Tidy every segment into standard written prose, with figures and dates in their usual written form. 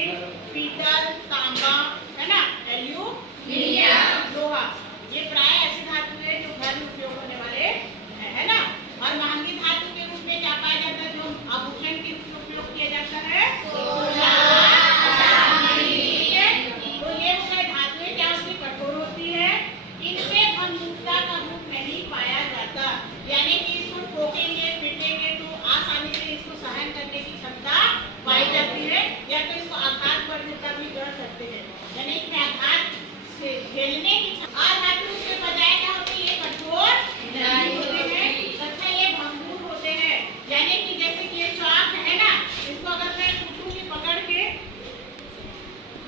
Steel, पीतल, तांबा, है ना, एल्यूमिनियम, लोहा, ये प्राय ऐसी धातु है जो घर में उपयोग होने वाले है ना। और महंगी धातु के रूप में क्या पाया जाता है, जो आभूषण के रूप में उपयोग किया जाता है, सोना, चांदी। ठीक है, तो ये धातुएं क्या होती, कठोर होती है, इनमें भंगुरता का रूप नहीं पाया जाता, यानी कि इसको ठोकेंगे पीटेंगे तो आसानी से इसको सहन करने की क्षमता पाई जाती है, या तो इसको आघात करने का भी कर सकते हैं, यानी इसमें आघात से झेलने की धातु उसके बजाय क्या होती है, ये कठोर नहीं होते हैं तथा ये भंगुर होते हैं, यानी कि जैसे कि ये चाक है ना, इसको अगर मैं टूटूंगी पकड़ के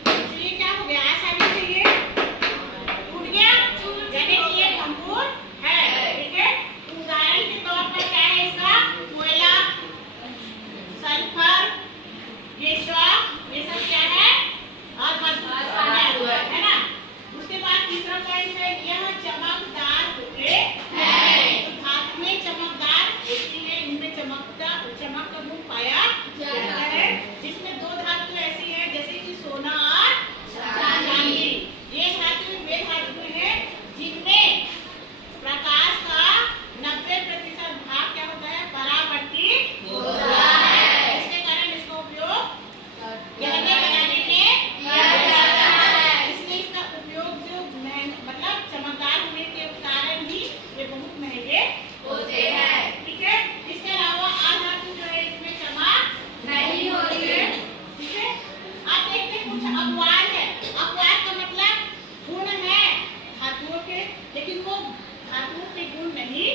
तो ये क्या हो गया, आसानी से ये टूट गया, यानी कि ये भंगुर है। ठीक है, उदाहरण के तौर पर क्या है इसका, कोयला, सल्फर, ये चाक, ये सब क्या है, और है ना। उसके बाद तीसरा पॉइंट है, यह चमकदार होते हैं, तो धातुएं चमकदार होती है, इनमें चमक का गुण पाया जाता है, जिसमें दो धातु ऐसी है जैसे कि सोना और चांदी। ये धातु वे धातु है जिनमें प्रकाश का 90% भाग क्या होता है, परावर्तित होता है, इसके कारण इसका उपयोग गहने बनाने में किया जाता है, इसलिए इसका उपयोग जो मतलब चमकदार होने के कारण ही ये बहुत महंगे होते हैं। ठीक है, इसके अलावा और धातु जो है इसमें चमक नहीं होती है। ठीक है, आप देखते हैं कुछ अपवाद है, अपवाद का मतलब गुण है धातुओं के, लेकिन वो धातुओं के गुण नहीं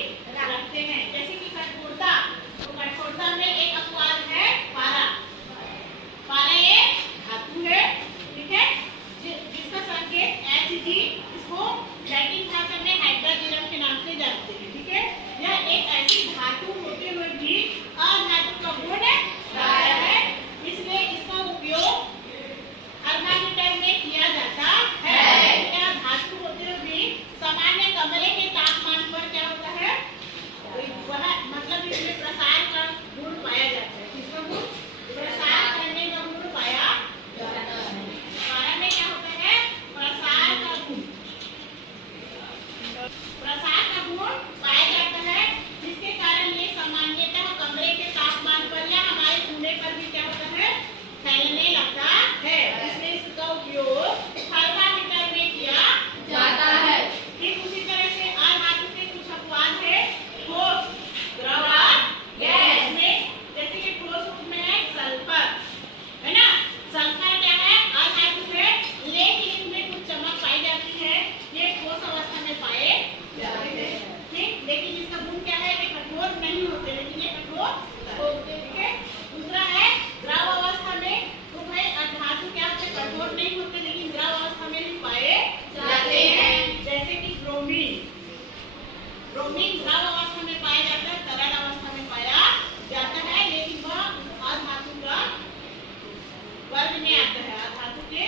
रखते हैं, जैसे कि कठोरता, तो कठोरता में एक अपवाद है पारा। पारा एक धातु है, ठीक है, जिसका संकेत Hg, इसको लैटिन भाषा में हाइड्रोजन के नाम से जानते हैं। ठीक है, यह एक ऐसी धातु होते हुए भी अधातु का गुण प्राय है, इसलिए इसका उपयोग थर्मामीटर में किया जाता है। यह धातु होते हुए भी सामान्य कमरे के तापमान पर क्या होता है, वह मतलब इसमें प्रसार का गुण पाया जाता है, किसका गुण, प्रसार करने का गुण पाया जाता है। पारा में क्या होता है, प्रसार का गुण पाया जाता है, जिसके कारण ये सामान्यतः कमरे के तापमान पर या हमारे छूने पर भी क्या होता है, फैलने लगता है, इसलिए इसका उपयोग थर्मामीटर में किया जाता है। ठीक उसी तरह से अधातु के कुछ अपवाद है, ठोस, द्रव, गैस में, जैसे कि ठोस रूप में है सल्फर, है ना, सल्फर क्या है, अधातु है, लेकिन इनमें कुछ चमक पाई जाती है, ये ठोस अवस्था में पाए जाते हैं। ठीक, लेकिन इसका गुण क्या है, ये कठोर नहीं होते, लेकिन ये कठोर होते। ठीक है, दूसरा है द्रव अवस्था में, तो भाई धातु क्या होते, कठोर नहीं होते, लेकिन द्रव अवस्था में भी पाए जाते हैं, जैसे कि ब्रोमीन। ब्रोमीन द्रव अवस्था में पाया जाता है, तरल अवस्था में पाया जाता है, लेकिन वह अधातु का वर्ग में आता है, अधातु के